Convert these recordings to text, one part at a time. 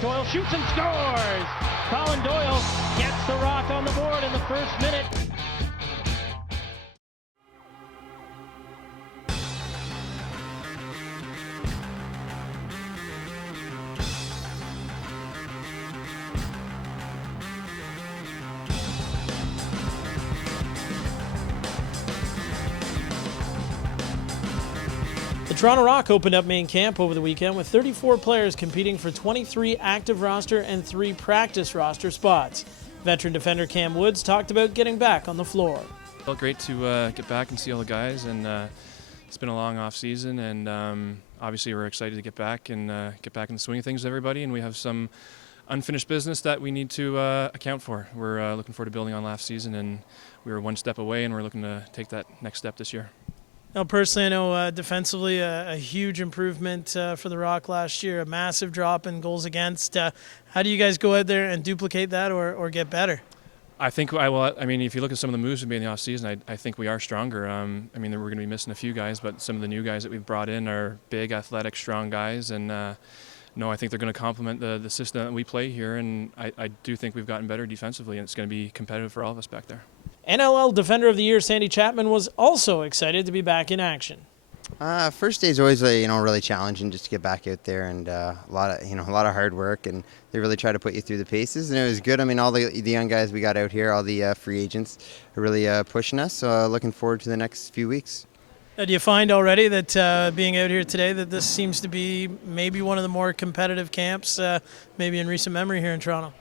Doyle shoots and scores! Colin Doyle gets the Rock on the board in the first minute. The Toronto Rock opened up main camp over the weekend with 34 players competing for 23 active roster and 3 practice roster spots. Veteran defender Cam Woods talked about getting back on the floor. It felt great to get back and see all the guys, and it's been a long off season, and obviously we're excited to get back and get back in the swing of things with everybody, and we have some unfinished business that we need to account for. We're looking forward to building on last season, and we were one step away, and we're looking to take that next step this year. Now, personally, I know defensively a huge improvement for the Rock last year, a massive drop in goals against. How do you guys go out there and duplicate that or get better? I think if you look at some of the moves we made in the offseason, I think we are stronger. We're going to be missing a few guys, but some of the new guys that we've brought in are big, athletic, strong guys, and I think they're going to complement the system that we play here, and I do think we've gotten better defensively, and it's going to be competitive for all of us back there. NLL Defender of the Year Sandy Chapman was also excited to be back in action. First day is always really challenging just to get back out there, and a lot of hard work, and they really try to put you through the paces, and it was good. All the young guys we got out here, all the free agents are really pushing us, so looking forward to the next few weeks. Do you find already that being out here today that this seems to be maybe one of the more competitive camps maybe in recent memory here in Toronto?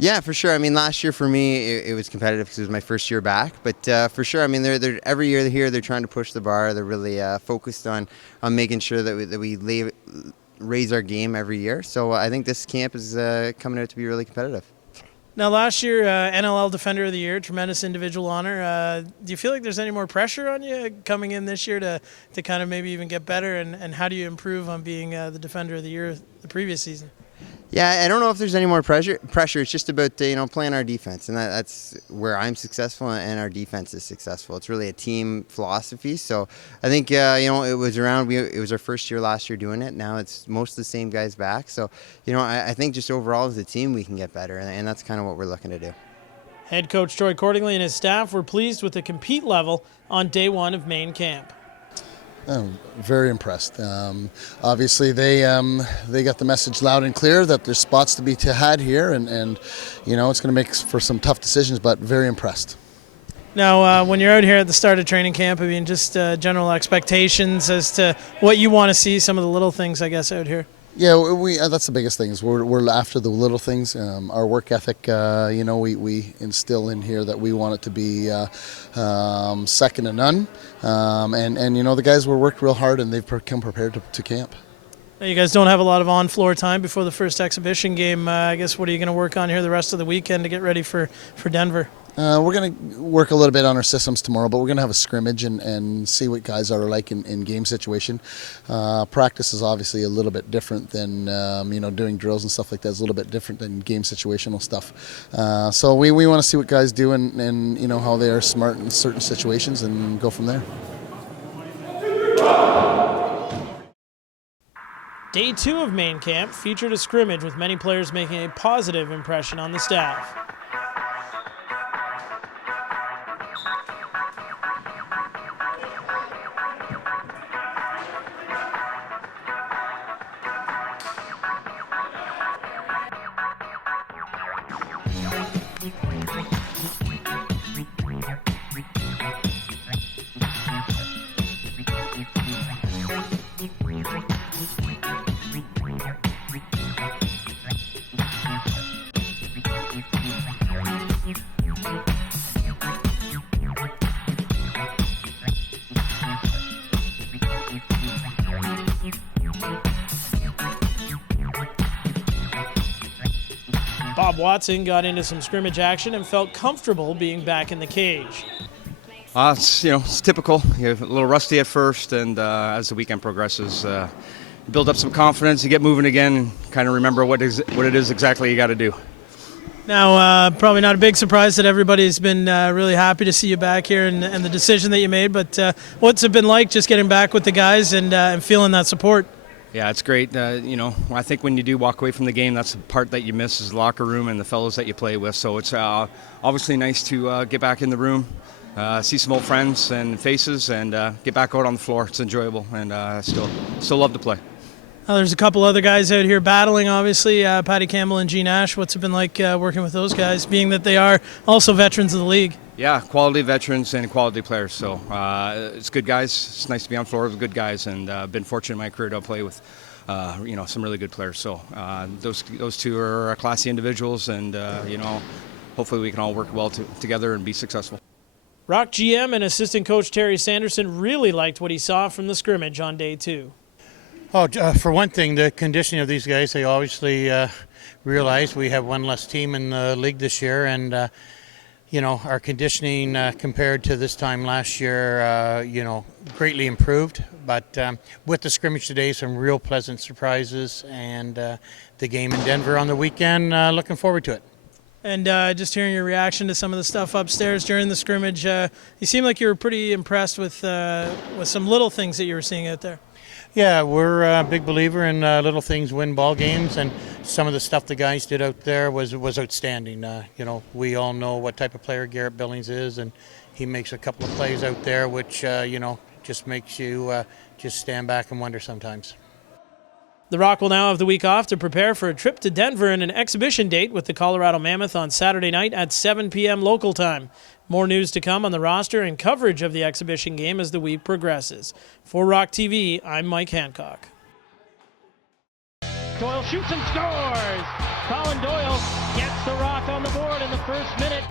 Yeah, for sure. Last year for me it was competitive because it was my first year back. But for sure, they're every year here they're trying to push the bar. They're really focused on making sure that we raise our game every year. So I think this camp is coming out to be really competitive. Now, last year, NLL Defender of the Year, tremendous individual honor. Do you feel like there's any more pressure on you coming in this year to kind of maybe even get better? And how do you improve on being the Defender of the Year the previous season? Yeah, I don't know if there's any more pressure. It's just about playing our defense, and that's where I'm successful and our defense is successful. It's really a team philosophy. So I think it was our first year last year doing it. Now it's most of the same guys back. So I think just overall as a team we can get better, and that's kind of what we're looking to do. Head coach Troy Cordingley and his staff were pleased with the compete level on day one of main camp. I'm very impressed. Obviously, they got the message loud and clear that there's spots to be had here, and it's going to make for some tough decisions, but very impressed. Now, when you're out here at the start of training camp, just general expectations as to what you want to see, some of the little things, I guess, out here. Yeah, that's the biggest thing. We're after the little things. Our work ethic, we instill in here that we want it to be second to none. And the guys were worked real hard and they've come prepared to camp. Now, you guys don't have a lot of on-floor time before the first exhibition game. I guess what are you going to work on here the rest of the weekend to get ready for Denver? We're going to work a little bit on our systems tomorrow, but we're going to have a scrimmage and see what guys are like in game situation. Practice is obviously a little bit different than, doing drills and stuff like that. It's a little bit different than game situational stuff. So we want to see what guys do and how they are smart in certain situations and go from there. Day 2 of main camp featured a scrimmage with many players making a positive impression on the staff. Bob Watson got into some scrimmage action and felt comfortable being back in the cage. It's typical. You're a little rusty at first, and as the weekend progresses, you build up some confidence, you get moving again, and kind of remember what it is exactly you got to do. Now, probably not a big surprise that everybody's been really happy to see you back here and the decision that you made, but what's it been like just getting back with the guys and feeling that support? Yeah, it's great. I think when you do walk away from the game, that's the part that you miss is the locker room and the fellows that you play with. So it's obviously nice to get back in the room, see some old friends and faces, and get back out on the floor. It's enjoyable, and I still love to play. There's a couple other guys out here battling, obviously, Patty Campbell and Gene Ash. What's it been like working with those guys, being that they are also veterans of the league? Yeah, quality veterans and quality players. So it's good guys. It's nice to be on the floor with good guys, and been fortunate in my career to play with some really good players. So those two are classy individuals, and hopefully we can all work well together and be successful. Rock GM and assistant coach Terry Sanderson really liked what he saw from the scrimmage on day 2. For one thing, the conditioning of these guys, they obviously realize we have one less team in the league this year, and our conditioning compared to this time last year, greatly improved. But with the scrimmage today, some real pleasant surprises, and the game in Denver on the weekend, looking forward to it. And just hearing your reaction to some of the stuff upstairs during the scrimmage, you seem like you were pretty impressed with some little things that you were seeing out there. Yeah, we're a big believer in little things win ball games, and some of the stuff the guys did out there was outstanding. We all know what type of player Garrett Billings is, and he makes a couple of plays out there which, just makes you just stand back and wonder sometimes. The Rock will now have the week off to prepare for a trip to Denver and an exhibition date with the Colorado Mammoth on Saturday night at 7 p.m. local time. More news to come on the roster and coverage of the exhibition game as the week progresses. For Rock TV, I'm Mike Hancock. Doyle shoots and scores! Colin Doyle gets the Rock on the board in the first minute.